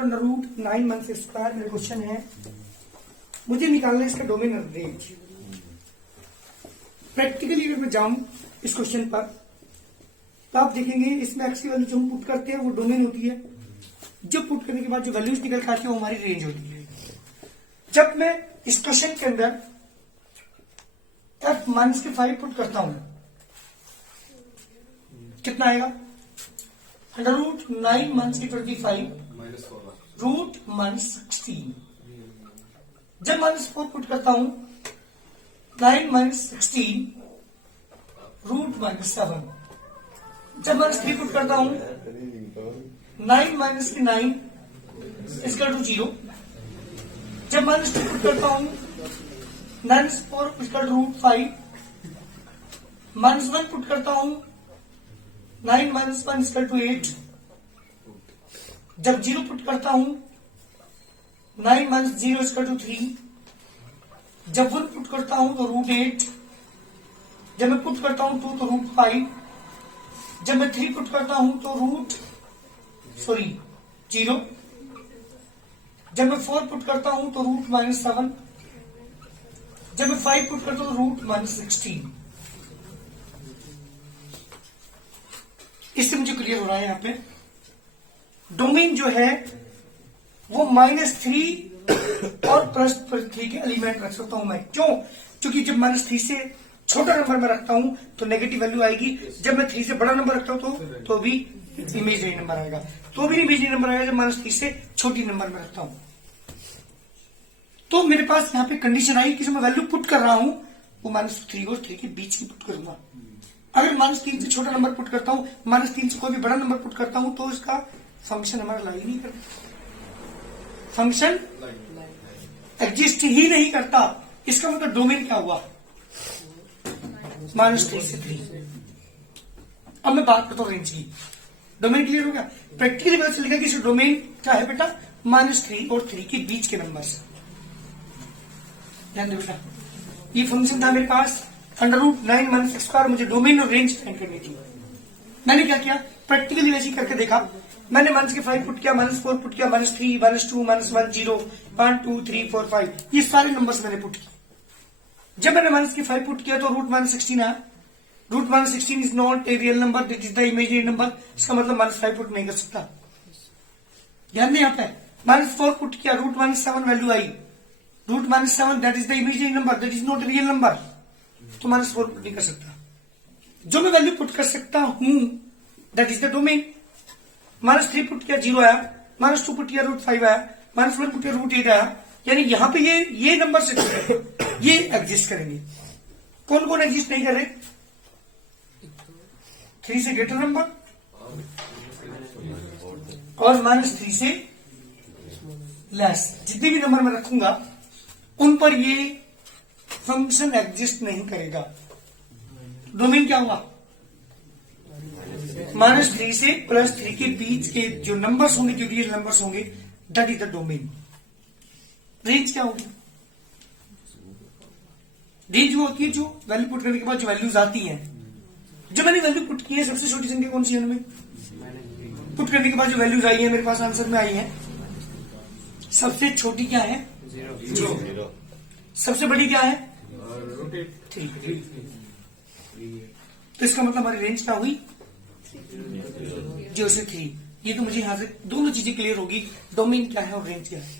To under root 9 मेरा question है, मुझे निकालना है इसका डोमेन और रेंज। प्रैक्टिकली अगर मैं जाऊं इस क्वेश्चन पर तो आप देखेंगे इसमें एक्स की वैल्यू जो हम पुट करते हैं वो डोमेन होती है, जब पुट करने के बाद जो वैल्यूज निकल के आती है वो हमारी रेंज होती है। जब मैं इस क्वेश्चन के अंदर f-5 पुट करता हूं, कितना आएगा? Under root 9-25 root -16। जब -4 पुट करता हूं 9-16 रूट -7। जब -3 पुट करता हूं 9-9 इसका टू 0। जब -2 पुट करता हूं -4 इसका रूट 5। -1 पुट करता हूं 9-1 इसका टू 8। जब 0 पुट करता हूं 9-0 इसका टू 3। जब 1 पुट करता हूं तो रूट 8। जब मैं पुट करता हूं 2 तो रूट 5। जब मैं 3 पुट करता हूं तो 0। जब मैं 4 पुट करता हूं तो रूट -7। जब मैं 5 पुट करता हूं तो रूट -16। इससे मुझे क्लियर हो रहा है यहाँ पे डोमेन जो है वो -3 और +3 के एलिमेंट रख सकता हूं मैं। क्यों? क्योंकि जब -3 से छोटा नंबर में रखता हूं तो नेगेटिव वैल्यू आएगी, जब मैं 3 से बड़ा नंबर रखता हूं तो भी इमेजिनरी नंबर आएगा, तो भी इमेजिनरी नंबर आएगा जब -3 से छोटी नंबर में रखता हूं। तो मेरे पास यहाँ पे कंडीशन आई कि जो मैं वैल्यू पुट कर रहा हूं वो -3 और 3 के बीच की पुट करूंगा। अगर -3 से छोटा नंबर पुट करता हूं, -3 से कोई भी बड़ा नंबर पुट करता हूं तो इसका फंक्शन हमारा लाई नहीं करता, फंक्शन एग्जिस्ट ही नहीं करता। इसका मतलब डोमेन क्या हुआ? -3 से 3। अब मैं बात करता हूं रेंज की। डोमेन क्लियर हो गया? प्रैक्टिकली पता चलेगा कि डोमेन क्या है बेटा, -3 और 3 के बीच के नंबर। ध्यान दो बेटा, ये फंक्शन था मेरे पास अंडर रूट 9 मुझे डोमेन और रेंज फाइंड करनी थी। मैंने क्या किया, प्रैक्टिकली वैसे ही करके देखा। मैंने -5 पुट किया, -4 पुट किया, -3, -2, -1, 0, 1, 2, 3, 4, 5 ये सारे नंबर्स मैंने पुट किए। जब मैंने -5 पुट किया तो रूट -16 आया। Root -16 is not a real number, that is the imaginary number. इसका मतलब -5 पुट नहीं कर सकता। ध्यान दें यहाँ पे -4 पुट किया, रूट -7 वैल्यू आई। Root -7 that is the imaginary number, that is not real number, तो -4 पुट नहीं कर सकता। जो मैं वैल्यू पुट कर सकता हूं that is the domain. -3 put किया 0 आया, -2 पुट किया रूट 5 आया, -1 पुट किया रूट 8 आया। यानी यहां पे ये नंबर से ये एग्जिस्ट करेंगे। कौन कौन एग्जिस्ट नहीं कर रहे? 3 से ग्रेटर नंबर और -3 से लेस। जितने भी नंबर मैं रखूंगा उन पर ये फंक्शन एग्जिस्ट नहीं करेगा। डोमेन क्या हुआ? -3 से +3 के बीच के जो नंबर्स होंगे, जो रियल नंबर्स होंगे, that is the domain. Range क्या होगी? रेंज वो होती है जो वैल्यू पुट करने के बाद जो वैल्यूज आती हैं। जो मैंने वैल्यू पुट की है सबसे छोटी संख्या कौन सी है? उनमें पुट करने के बाद जो वैल्यूज आई है मेरे पास आंसर में आई है, सबसे छोटी क्या है? 0। सबसे बड़ी क्या है? 3। तो इसका मतलब हमारी रेंज क्या हुई? 0 से 3। ये तो मुझे यहां से दोनों चीजें क्लियर होगी, डोमेन क्या है और रेंज क्या है।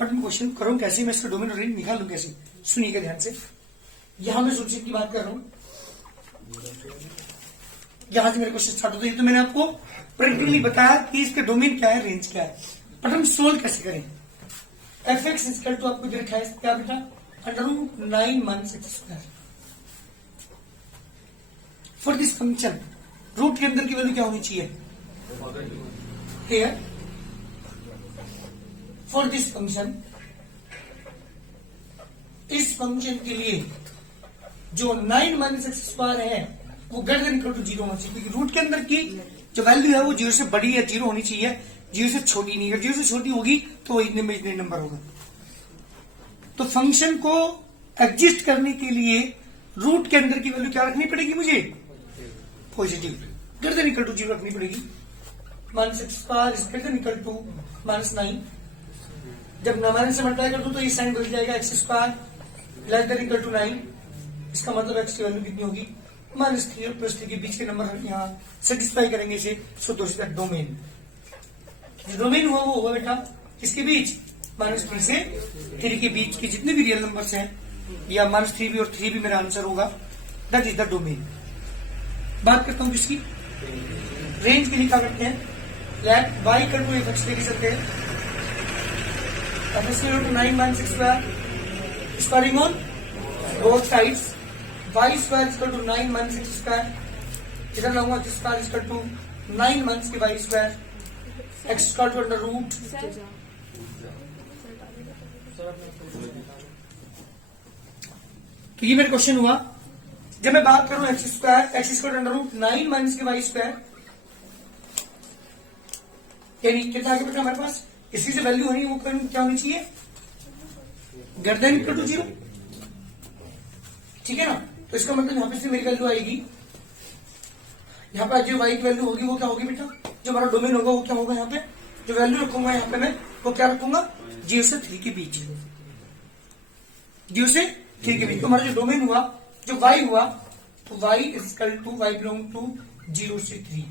बट मैं क्वेश्चन करूं कैसे, मैं इसका डोमेन और रेंज निकालूं कैसे? सुनिएगा ध्यान से। यहां मैं सोल्यूशन की बात कर रहा हूं, यहां से मेरे क्वेश्चन स्टार्ट होते हैं। तो मैंने आपको प्रैक्टिकली बताया कि इसके डोमेन क्या है, रेंज क्या है, बट हम सोल्व कैसे करें। f(x) इक्वल टू आपको दे रखा है क्या बेटा? Under root 9 for this function root के अंदर की वैल्यू क्या होनी चाहिए? हियर फॉर दिस फंक्शन, इस फंक्शन के लिए जो 9 है वो ग्रेटर देन इक्वल टू 0 होना चाहिए, क्योंकि रूट के अंदर की जो वैल्यू है वो 0 से बड़ी या 0 होनी चाहिए, 0 से छोटी नहीं। अगर 0 से छोटी होगी तो वो इमेजिनरी नंबर होगा। तो फंक्शन को एग्जिस्ट करने के लिए रूट के अंदर की वैल्यू क्या रखनी पड़ेगी? मुझे positive, greater than equal to 0 रखनी पड़ेगी। -x² is greater than equal to -9। जब 9 से मल्टीप्लाई कर दूं तो ये साइन बदल जाएगा, X square less than equal to 9। इसका मतलब एक्स की वैल्यू कितनी होगी, -3 और +3 के बीच के नंबर यहाँ सेटिस्फाई करेंगे इसे। सो दोस्तों का डोमेन, जो डोमेन हुआ वो होगा बेटा किसके बीच, -3 से 3 के बीच के जितने भी रियल नंबर्स हैं, या -3 भी और 3 भी मेरा आंसर होगा, दैट इज द डोमेन। बात करता हूं किसकी, रेंज के लिए क्या करते हैं, let y equal to f लेके चलते हैं, f equal to 9 - 6 square, squaring on both sides, y square equal to 9 - 6 square, इधर लाऊंगा x square equal to 9 months के y square, x square to under root. तो ये मेरा क्वेश्चन हुआ। जब मैं बात करूं X square under root 9 minus के वाई स्क्वायर, यानी कितना आगे बेटा हमारे पास, इसी से वैल्यू होनी, वो क्या होनी चाहिए, ग्रेटर देन इक्वल टू 0, ठीक है ना। तो इसका मतलब यहां पे से मेरी वैल्यू आएगी, यहाँ पे जो वाई की वैल्यू होगी वो क्या होगी बेटा, जो हमारा डोमेन होगा वो क्या होगा, यहाँ पे जो वैल्यू रखूंगा यहाँ पे मैं वो क्या रखूंगा, 0 से 3 के बीच, 0 से 3 के बीच। तो हमारा जो डोमेन हुआ, जो y हुआ, तो y equal to y belong to 0 से 3।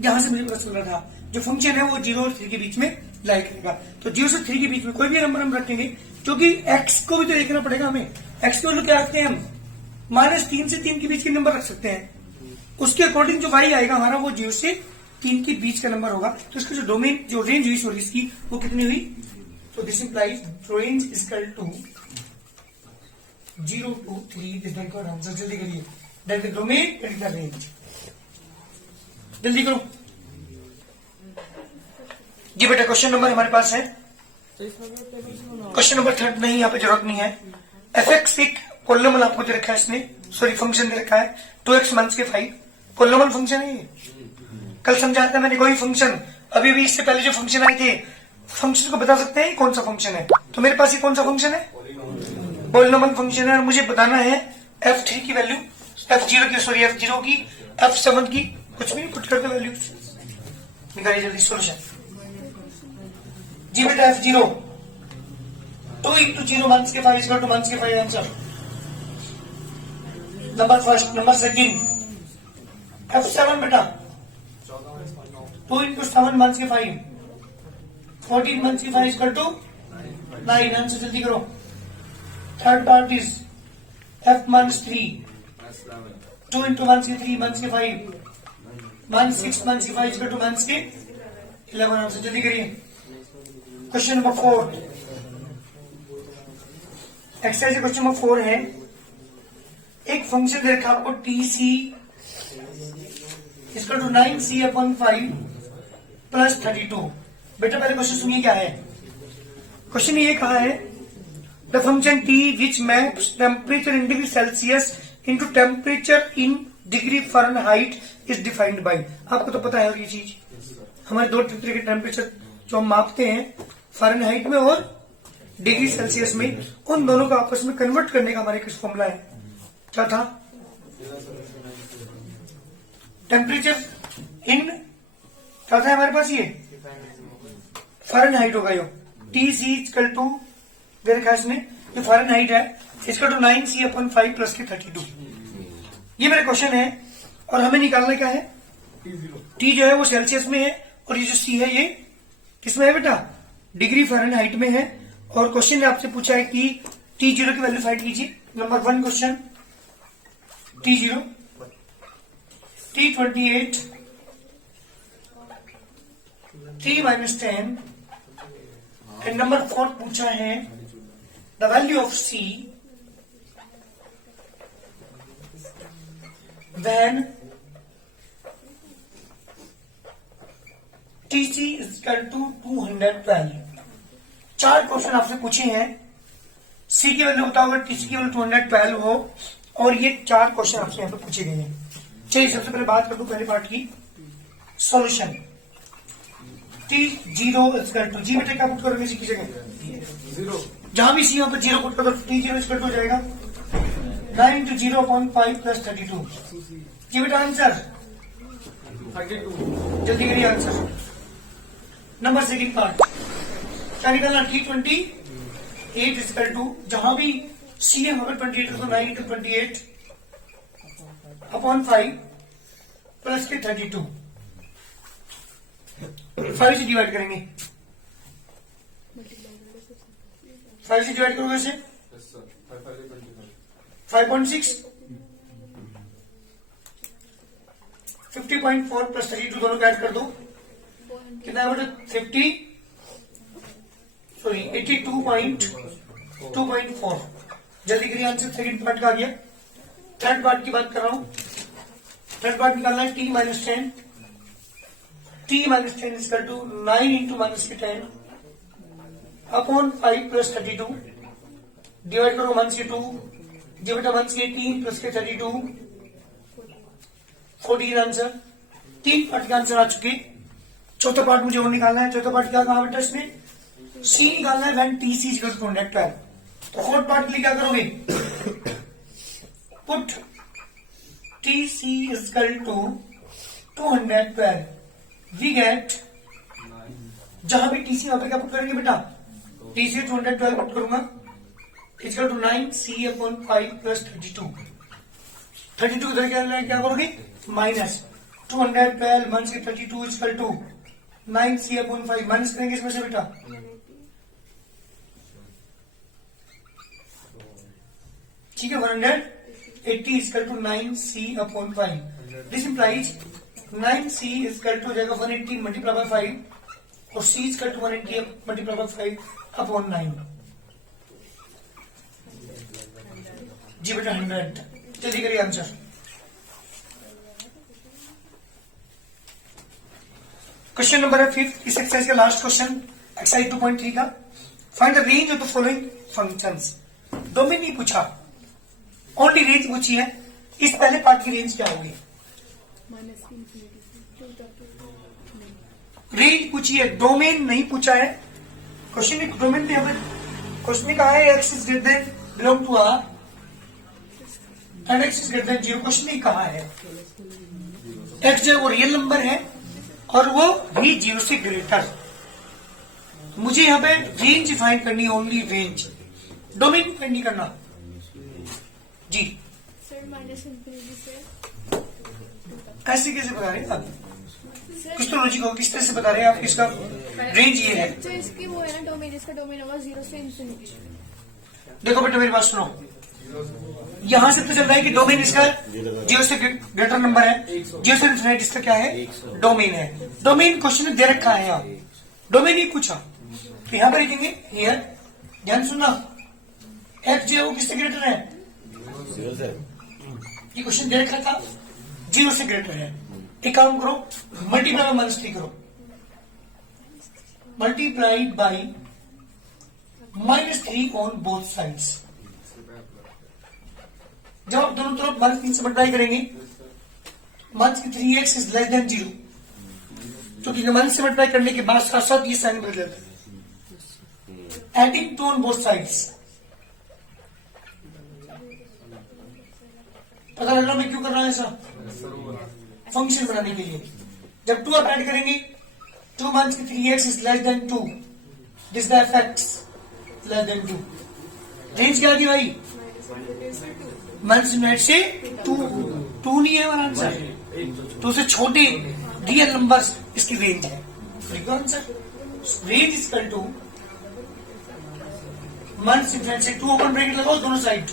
यहां से मुझे पता चल रहा था जो फंक्शन है वो 0 और 3 के बीच में लाई करेगा। तो 0 से 3 के बीच में कोई भी नंबर हम रखेंगे, क्योंकि x को भी तो देखना पड़ेगा हमें, x की वैल्यू क्या रखते हैं हम, -3 से 3 के बीच के नंबर रख सकते हैं। उसके अकॉर्डिंग जो y आएगा हमारा वो 0 से 3 के बीच का नंबर होगा। तो इसका जो डोमेन, जो रेंज हुई सॉरी इसकी, वो कितनी हुई, तो this implies range equal to 0 to 3 is the correct answer. जल्दी करिए, that is domain, that is the range, जल्दी करो जी बेटा। क्वेश्चन नंबर हमारे पास है, क्वेश्चन नंबर 3 नहीं, यहाँ पे जरूरत नहीं है। fx एक पोलिनोमियल आपको दे रखा है, इसने सॉरी फंक्शन दे रखा है 2x माइनस के 5, पोलिनोमियल फंक्शन है ये। कल समझाया था मैंने कोई फंक्शन, अभी भी इससे पहले जो फंक्शन आए थे, फंक्शन को बता सकते हैं कौन सा फंक्शन है। तो मेरे पास ये कौन सा फंक्शन है, पोलिनोमियल फंक्शन है, और मुझे बताना है f3 की वैल्यू, f0 की सॉरी f0 की, f7 की, कुछ भी पुट करके वैल्यू निकालिए जल्दी। सोल्यूशन जी बेटा, f0 2 × 0 माइनस के 5 इक्वल टू माइनस के 5 answer. Number first, number second, f7 बेटा 2 × 7 माइनस के 5, 14 माइनस के 5 इक्वल टू 9 आंसर। जल्दी करो। Third part is f -3, 2 × -3 -5, -6 -5 equal to -11 answer. जल्दी करिए। Question number 4, exercise question number 4 है, एक फंक्शन दे रखा आपको TC equal to 9c/5 plus 32। बेटा पहले क्वेश्चन सुनिए क्या है। क्वेश्चन ये कहा है, the function t which maps temperature in degree Celsius into temperature in degree Fahrenheit is defined by। आपको तो पता है और ये चीज, हमारे दो तरह के टेम्परेचर जो हम मापते हैं, फ़ारेनहाइट में और डिग्री सेल्सियस में, उन दोनों को आपस में कन्वर्ट करने का हमारे कुछ फॉर्मूला है। क्या था, टेम्परेचर इन, क्या था हमारे पास, ये फ़ारेनहाइट होगा। यो TC इक्वल टू दे रखा है इसमें, ये फ़ारेनहाइट है, इसका टू 9c/5 प्लस के 32। ये मेरा क्वेश्चन है, और हमें निकालना क्या है, T जो है वो सेल्सियस में है, और ये जो C है ये किसमें है बेटा, डिग्री फ़ारेनहाइट में है। और क्वेश्चन ने आपसे पूछा है कि T0 की वैल्यू फाइंड कीजिए। नंबर 1 question, T0 T28 3 - 10, and number 4 पूछा है the value of C when TC equal to 212। 4 question आपसे पूछे हैं, C की वैल्यू बताओ अगर TC की वैल्यू 212 हो, और ये 4 क्वेश्चन आपसे यहाँ पे पूछे गए हैं। चलिए सबसे पहले बात कर लूं पहले पार्ट की, सॉल्यूशन। T0 इक्वल टू, जी बेटे क्या पुट करोगे इसी की जगह 0, जहां भी C यहाँ पर 0 पुट करो, T0 इक्वल टू हो जाएगा 9 × 0/5 प्लस 32। जी बेटा आंसर 32, जल्दी करिए आंसर। नंबर सेकंड पार्ट क्या निकालना, T28 इक्वल टू, जहां भी सी है वहां पर 28 तो 9 into 28 अपॉन 5 प्लस के 32, 5 से डिवाइड करेंगे, 5 से डिवाइड करोगे इसे 5.6, 50.4 प्लस 32 दोनों को ऐड कर दो, कितना है 82.4। जल्दी करिए आंसर, सेकंड पार्ट का आ गया। थर्ड पार्ट की बात कर रहा हूं, थर्ड पार्ट निकालना है t minus 10, t minus 10 is to 9 into minus के 10 अपॉन 5 प्लस 32, डिवाइड करो 1 से 2, जो बेटा 1 से 18 प्लस के 32, 14 आंसर। 3 पार्ट के आंसर आ चुके। चौथा पार्ट मुझे और निकालना है। चौथा पार्ट क्या कहा बेटा इसमें, सी निकालना है when T C equal to 112। तो फोर्थ पार्ट के लिए क्या करोगे, put T C equal to 212, we get, जहां भी टी सी वहां पे क्या पुट करेंगे बेटा, टी सी 212 पुट करूंगा, equal to 9 C upon 5 plus 32, 32 इधर क्या करोगे माइनस 212 माइनस के 32 equal to 9 C upon 5, minus करेंगे इसमें से बेटा, ठीक है 180 equal to 9 C upon 5। This implies 9 C equal to हो जाएगा 180 मल्टीप्लाई बाय 5 और C equal to 180 multiply by 5 upon 9। जी बेटा 100। जल्दी करिए आंसर। क्वेश्चन नंबर है 5 इस एक्सरसाइज का लास्ट क्वेश्चन, एक्सरसाइज 2.3 का। Find the range of the following functions. Domain नहीं पूछा, ओनली रेंज पूछी है। इस पहले पार्ट की रेंज क्या होगी, रेंज पूछी है, डोमेन नहीं पूछा है। क्वेश्चन डोमेन पे हमें क्वेश्चन में कहा है X is greater than belong to R and X is greater than 0। Question नहीं कहा है एक्स जो है वो रियल नंबर है और वो भी 0 से ग्रेटर। मुझे यहां पे रेंज फाइंड करनी है, ओनली रेंज, डोमेन फाइंड नहीं करना जी। सर माइनस इंफिनिटी से ऐसे कैसे बता रहे हैं आप, कुछ तो लॉजिक हो, किस तरह से बता रहे हैं आप, इसका रेंज ये है। जो इसकी वो है ना डोमेन, इसका डोमेन होगा 0 से इंफिनिटी। देखो बेटा मेरी बात सुनो, यहां से तो चल रहा है कि डोमेन इसका 0 से ग्रेटर नंबर है, 0 से इन्फिनिटी इसका क्या है डोमेन है। डोमेन क्वेश्चन में दे रखा है यहाँ, डोमेन ही पूछा तो यहां पर लिखेंगे हियर। ध्यान सुनना, एक्स जो है वो किससे ग्रेटर है, 0 से। ये क्वेश्चन दे रखा था 0 से ग्रेटर है। एक काम करो, मल्टीप्लाई बाय -3 करो, multiply by -3 on both sides. जब आप दोनों तरफ -3 से मल्टीप्लाई करेंगे, -3x इज लेस देन 0, तो -1 से मल्टीप्लाई करने के बाद साथ साथ ये साइन बदल जाता है। Adding 2 on both sides. पता लग रहा मैं क्यों कर रहा हूं ऐसा, फंक्शन बनाने के लिए। जब 2 आप ऐड करेंगे, 2 minus 3x is less than 2, this the FX less than 2। Range क्या थी भाई, -9 से 2 नहीं है हमारा आंसर, तो उससे छोटे रियल नंबर्स इसकी रेंज है। Answer range is equal to -9 से 2 ओपन ब्रैकेट लगाओ दोनों साइड।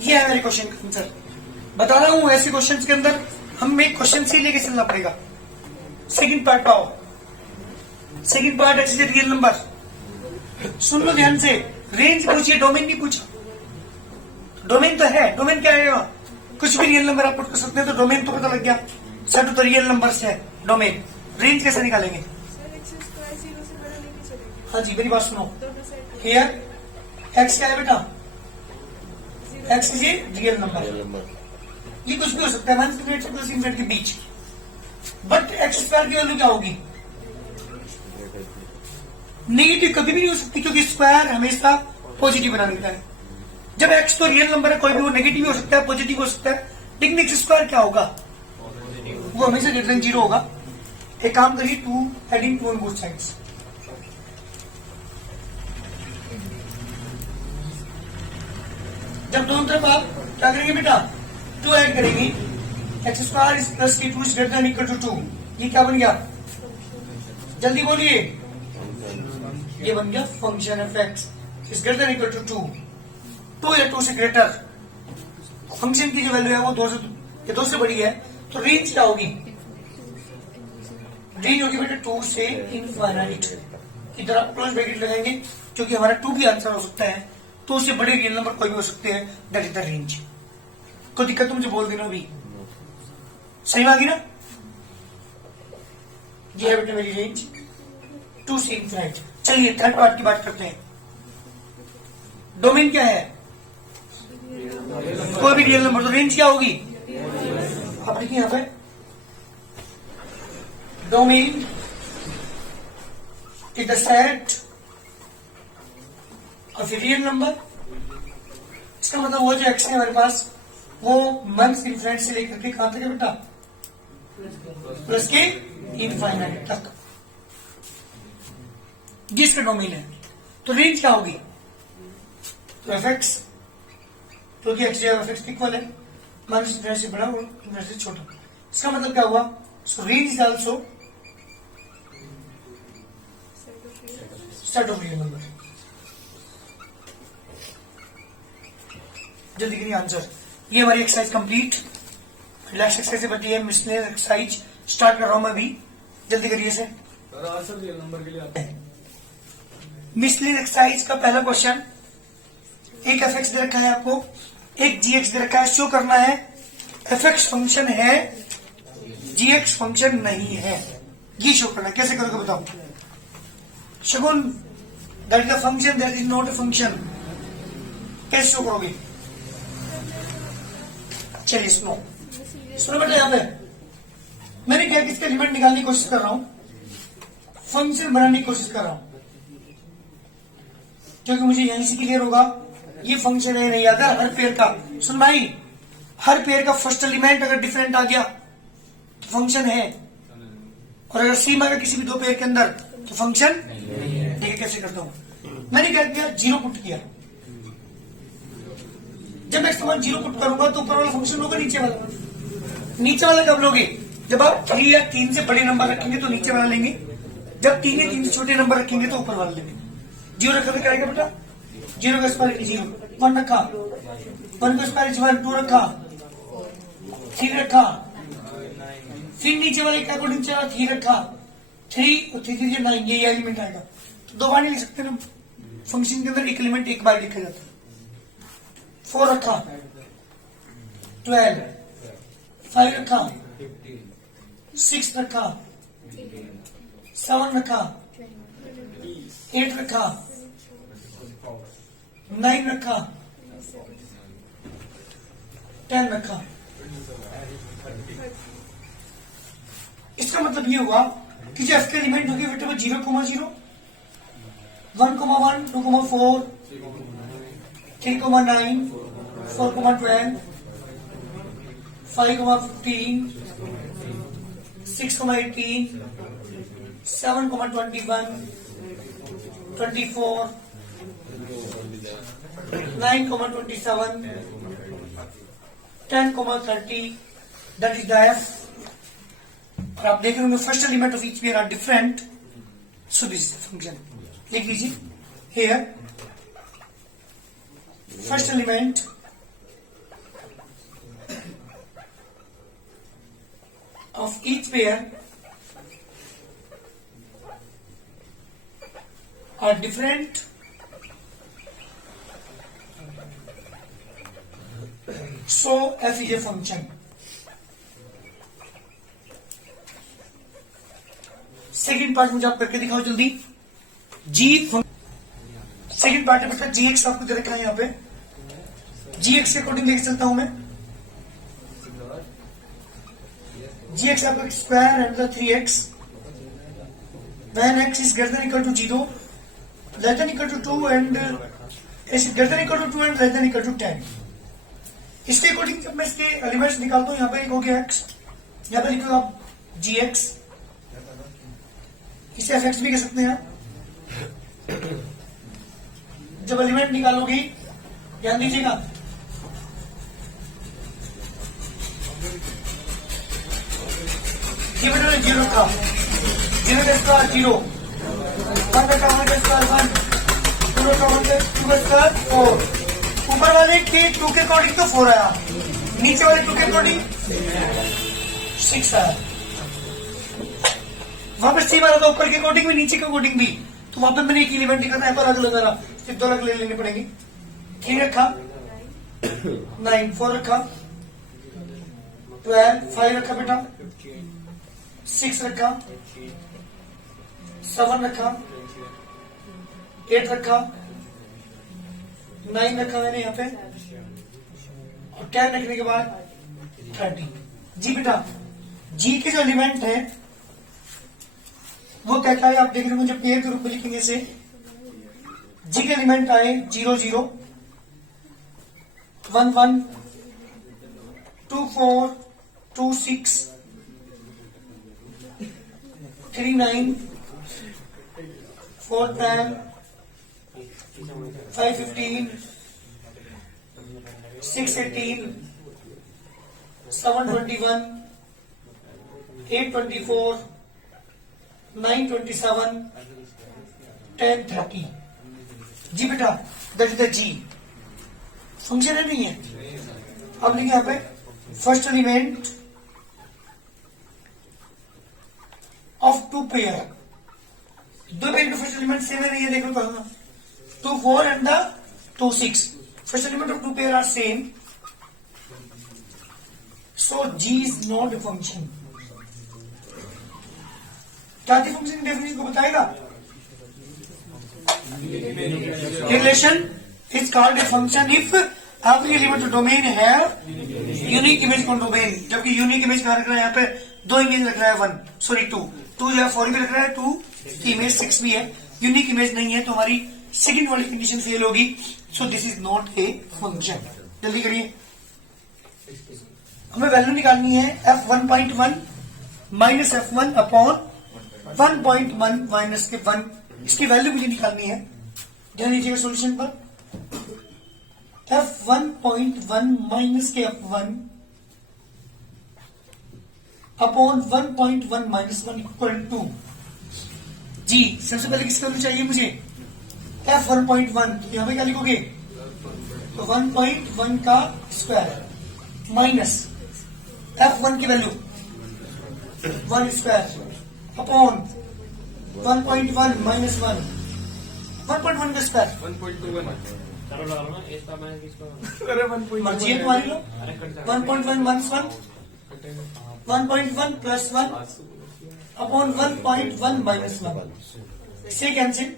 ये है मेरे क्वेश्चन का आंसर। बता रहा हूं ऐसे क्वेश्चंस के अंदर हमें क्वेश्चन से लेके चलना पड़ेगा। सेकंड पार्ट पाओ, सेकंड पार्ट ऐसे रियल नंबर सुन लो ध्यान से। रेंज पूछिए, डोमेन नहीं पूछा। डोमेन तो है, डोमेन क्या है, कुछ भी रियल नंबर आप पुट कर सकते हैं, तो डोमेन तो पता लग गया। सब तो रियल नंबर है डोमेन, रेंज कैसे निकालेंगे। हाँ जी मेरी बात सुनो, हियर एक्स क्या है बेटा, x is a real number, ये कुछ भी हो सकता है -8 से +∞ के बीच। बट एक्स स्क्वायर की वैल्यू क्या होगी, नेगेटिव कभी भी नहीं हो सकती, क्योंकि स्क्वायर हमेशा पॉजिटिव बना देता है। जब एक्स तो रियल नंबर है, कोई भी वो नेगेटिव हो सकता है, पॉजिटिव हो सकता है, लेकिन एक्स स्क्वायर क्या होगा, वो हमेशा ग्रेटर देन 0 होगा। एक काम करिए, 2 एडिंग 2 ऑन बोथ साइड्स। जब दोनों तरफ आप क्या करेंगे बेटा, 2 ऐड करेंगे, एक्स स्क्वायर इज प्लस की 2 is greater than equal to 2, ये क्या बन गया, जल्दी बोलिए, ये बन गया function F X is greater than equal to 2 या 2 से ग्रेटर। फंक्शन की जो वैल्यू है वो 2 से बड़ी है, तो रेंज क्या होगी, रेंज होगी बेटा 2 से इनफाइनाइट। इधर आप क्लोज ब्रैकेट लगाएंगे क्योंकि हमारा 2 भी आंसर हो सकता है, तो उससे बड़े रियल नंबर कोई भी हो सकते हैं, दैट इज द रेंज। कोई दिक्कत तो मुझे बोल देना अभी, सही बात है ना। ये है बेटा मेरी रेंज 2 से इनफाइनाइट। चलिए थर्ड पार्ट की बात करते हैं। डोमेन क्या है, कोई भी रियल नंबर, तो रेंज क्या होगी, आप देखिए यहां पे domain is the set of real number. इसका मतलब वो जो एक्स है हमारे पास, वो मंथ इनफाइनाइट से लेकर के कहां तक है बेटा, प्लस के इनफाइनाइट तक, जिसका डोमेन है। तो रेंज क्या होगी, तो एफ एक्स, क्योंकि एक्स जो एफ एक्स इक्वल है, माइनस इनफाइनाइट से बड़ा और इनफाइनाइट से छोटा। इसका मतलब क्या हुआ, सो range is also set of real number. जल्दी करिए आंसर। ये हमारी एक्सरसाइज कंप्लीट, लास्ट एक्सरसाइज से बची है मिसलेनियस एक्सरसाइज, स्टार्ट कर रहा हूं मैं अभी, जल्दी करिए इसे। आंसर रियल नंबर के लिए आता है। मिसलेनियस एक्सरसाइज का पहला क्वेश्चन, एक एफ एक्स दे रखा है आपको, एक जी एक्स दे रखा है, शो करना है एफ एक्स फंक्शन है, जी एक्स फंक्शन नहीं है, ये शो करना है। कैसे करोगे बताओ Shagun, that is the function, that is not a function, कैसे शो करोगे। चलिए सुनो बेटा, यहां पे मैंने क्या कि इसका लिमिट निकालने की कोशिश कर रहा हूं, फंक्शन बनाने की कोशिश कर रहा हूं, क्योंकि मुझे यहीं से क्लियर होगा ये फंक्शन है नहीं। अगर हर पेयर का, सुन भाई, हर पेयर का फर्स्ट एलिमेंट अगर डिफरेंट आ गया तो फंक्शन है, और अगर सेम आ गया किसी भी दो पेयर के अंदर तो फंक्शन देखिए कैसे करता हूं। मैंने क्या किया, 0 पुट किया। जब मैं समान 0 पुट करूंगा तो ऊपर वाला फंक्शन होगा नीचे वाला। नीचे वाला कब लोगे, जब आप 3 या 3 से बड़े नंबर रखेंगे तो नीचे वाला लेंगे, जब 3 या 3 से छोटे नंबर रखेंगे तो ऊपर वाला लेंगे। 0 रखने क्या आएगा बेटा, 0 का स्क्वायर 0, 1 रखा, 1 का स्क्वायर 1, 2 रखा, 3 रखा, फिर नीचे वाले क्या अकॉर्डिंग चला, 3 रखा, 3 और 3 9, ये एलिमेंट आएगा। तो 2 बार नहीं लिख सकते ना, फंक्शन के अंदर एक एलिमेंट एक बार लिखा जाता है। 4 रखा, 12, 5 रखा, 6 रखा, 7 रखा, 8 रखा, 9 रखा, 10 रखा। इसका मतलब ये हुआ कि जो एफ के एलिमेंट होगी बेटे वो 0,0, 1,1, 2,4, 3,9, 4,12, 5,15, 6,18, 7,21, 24, 9,27, 10,30, that is the F। और आप देख रहे होंगे first element of each pair are different, so this function लिख लीजिए here, first element of each pair are different, so f is a function। Second part मुझे आप करके दिखाओ जल्दी। सेकेंड पार्ट है मतलब जी एक्स आपको दे रखा है यहाँ पे, जी एक्स के अकॉर्डिंग लेके चलता हूं मैं। जी एक्स आपका square and 3x when x is greater than equal to 0, less than equal to 2 and is greater than equal to 2 and less than equal to 10। इसके अकॉर्डिंग जब मैं इसके एलिमेंट्स निकालता हूं, यहाँ पे एक हो गया x, यहाँ पे लिखो आप जी एक्स, इसे एफएक्स भी कह सकते हैं आप। जब एलिमेंट निकालोगी, ध्यान दीजिएगा, ये बेटा ने जीरो रखा, जीरो का स्क्वायर जीरो, वन रखा, वन का स्क्वायर वन, टू रखा, वन का स्क्वायर फोर। ऊपर वाले के टू के अकॉर्डिंग तो फोर आया, नीचे वाले टू के अकॉर्डिंग सिक्स आया। वहां पर सी मारा था ऊपर के अकॉर्डिंग भी, नीचे के अकॉर्डिंग भी, तो वहां पर मैंने एक एलिमेंट निकाला, यहाँ पर अलग लगा रहा, सिर्फ दो अलग ले लेने पड़ेंगे। 3 रखा, 9, 4 रखा, 12, 5 रखा बेटा, 6 रखा, 7 रखा, 8 रखा, 9 रखा मैंने यहाँ पे, और 10 रखने के बाद 30। जी बेटा, जी के जो एलिमेंट है वो कहता है, आप देख रहे हो मुझे पेयर के रूप में लिखेंगे से, जी के एलिमेंट आए 0 0 1 1 2 4 2 6 3 9 4 10 5 15 6 18 7 21 8 24 9 27 10 30। जी बेटा, that is the G function है, नहीं है। अब लिखे यहाँ पे first element of two pair, दो पेयर का फर्स्ट एलिमेंट सेम है, नहीं है, देखो पढ़ना, 2 4 and the 2 6, first element of two pair are same, so G is not a function. क्या थी फंक्शन डेफिनेशन को बताएगा? Relation is called a function if every element of domain have unique image on domain, जबकि unique image कहाँ रख रहा है, यहाँ पे 2 इमेज रख रहा है, 2 जो है 4 भी रख रहा है, 2 की इमेज 6 भी है, यूनिक इमेज नहीं है, तो हमारी सेकंड वाली कंडीशन फेल होगी, so this is not a function. जल्दी करिए, हमें वैल्यू निकालनी है f1.1 minus f1 upon 1.1 minus के 1, इसकी वैल्यू मुझे निकालनी है। ध्यान दीजिएगा सॉल्यूशन पर, f1.1 माइनस के f1 upon 1.1 minus 1 equal to G. सबसे पहले किसकी वैल्यू चाहिए मुझे? f1.1, तो यहां पे क्या लिखोगे? तो 1.1 का स्क्वायर माइनस f1 की वैल्यू 1 स्क्वायर अपॉन 1.1 माइनस 1, 1.1 का स्क्वायर, 1.21 मर्जी है तुम्हारी लो। 1.1 माइनस 1, 1.1 प्लस 1 अपॉन 1.1 माइनस 1, से कैंसिल,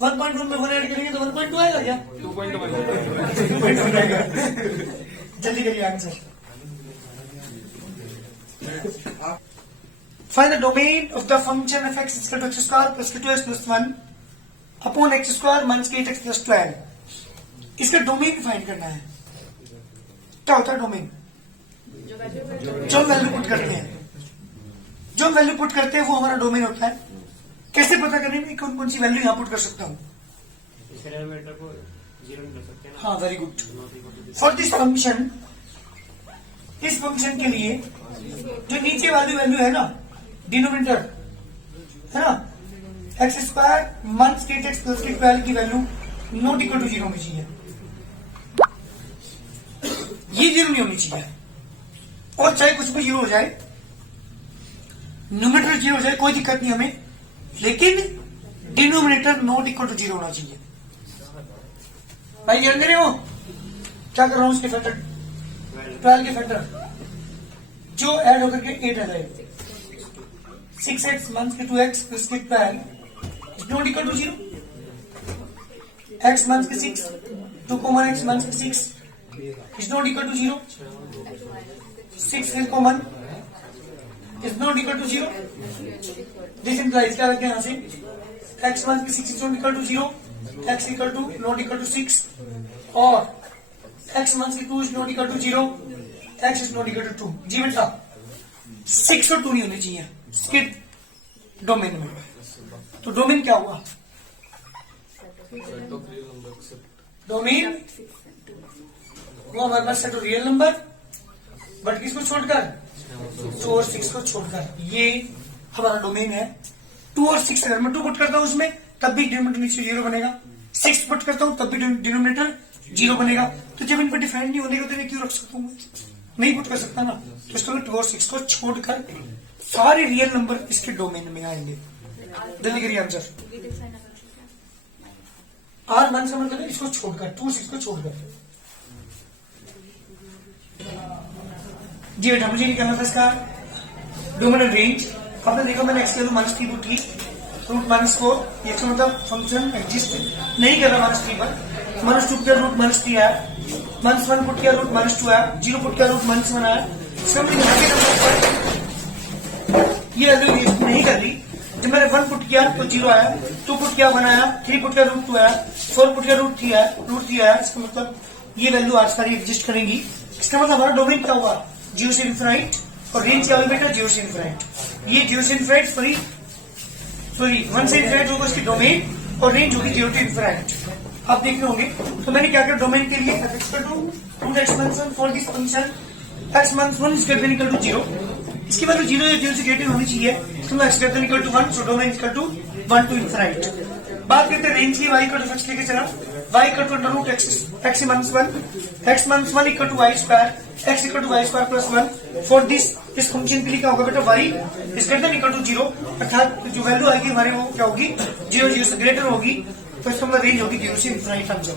1.1 में 1 ऐड करेंगे तो 1.2 आएगा क्या? 2.1 आएगा। जल्दी करिए answer. Find the domain of the function f x is equal to x square plus k2x plus 1 upon x square minus k8x plus 12। इसका डोमेन फाइंड करना है। क्या होता है डोमेन? जो वैल्यू पुट करते हैं, जो वैल्यू पुट करते हैं वो हमारा डोमेन होता है। कैसे पता करेंगे कौन कौन सी वैल्यू यहाँ पुट कर सकता हूँ? हाँ, very good. For this function, इस फंक्शन के लिए जो नीचे वाली वैल्यू है ना, डिनोमिनेटर है ना, एक्स स्क्वायर माइनस के एक्स प्लस के 12 की वैल्यू नॉट इक्वल टू 0 होनी चाहिए, ये 0 नहीं होनी चाहिए, और चाहे कुछ भी 0 हो जाए, न्यूमरेटर 0 हो जाए, कोई दिक्कत नहीं हमें, लेकिन डिनोमिनेटर नॉट इक्वल टू 0 होना चाहिए। भाई ध्यान दे रहे हो? क्या कर रहा हूं? उसके फैक्टर 12 के फैक्टर जो ऐड होकर के 8 आ जाए, 6x माइनस के 2x प्लस के 12 is not equal to 0, x minus के 6 2 कॉमन x माइनस के 6 is not equal to 0, 6 is common is not equal to 0। This implies क्या रखें यहां से, x माइनस के 6 is not equal to 0, x equal to not equal to 6, और x minus के 2 is not equal to 0, x is not equal to 2। जी बेटा, 6 और 2 नहीं होने चाहिए इसके डोमेन में, तो डोमेन क्या हुआ? Set of real number except domain वो हमारे पास set of real number, but किसको छोड़कर? 2 और 6 को छोड़कर। ये हमारा डोमेन है। 2 और 6 अगर मैं 2 पुट करता हूं उसमें तब भी डिनोमिनेटर नीचे 0 बनेगा, 6 पुट करता हूं तब भी डिनोमिनेटर 0 बनेगा। तो जब इन पर डिफाइंड नहीं होने का तो मैं क्यों रख सकता हूँ? नहीं पुट कर सकता ना। तो इसको 2 और 6 को छोड़कर सारे रियल नंबर इसके डोमेन में आएंगे। जल्दी करिए आंसर। आर मान का मतलब है इसको छोड़कर, 2 6 को छोड़कर। जी बेटा मुझे निकालना था इसका डोमेन एंड रेंज। आपने देखा मैंने एक्स की वैल्यू -3 पुट की, रूट -4, ये इसका मतलब फंक्शन एग्जिस्ट नहीं कर रहा -3 पर। -2 किया रूट -3 आया, -1 पुट किया रूट -2 आया, 0 पुट किया रूट -1 आया। इसका मतलब ये वैल्यू एग्जिस्ट नहीं कर रही। जब मैंने 1 पुट किया तो 0 आया, 2 पुट किया 1 आया, 3 पुट किया रूट 2 आया, 4 पुट किया रूट 3 आया। इसका मतलब ये वैल्यू आज सारी एग्जिस्ट करेंगी। इसका मतलब हमारा डोमेन क्या हुआ? 0 से इनफिनाइट। और रेंज क्या हुई बेटा? 0 से इनफिनाइट। ये 0 से इनफिनाइट सॉरी 1 से इनफिनाइट होगा इसकी डोमेन, और रेंज होगी 0 टू इनफिनाइट। आप देख रहे होंगे। तो मैंने क्या किया डोमेन के लिए f(2)(x)(1) for this function x(1) is greater than equal to 0। इसकी वैल्यू 0 या 0 से ग्रेटर होनी चाहिए। तो x greater than equal to 1, so domain equal to 1 to infinite. बात करते हैं रेंज की। y इक्वल टू x लेके चला, y equal to under root x (x)(1) equal to y square, x equal to y square plus 1। For this is function के लिए क्या होगा बेटा? y is greater than equal to 0, अर्थात जो value आएगी हमारे वो क्या होगी? 0 0 से ग्रेटर होगी। तो इसका मतलब रेंज होगी 0 से इनफिनाइट आंसर।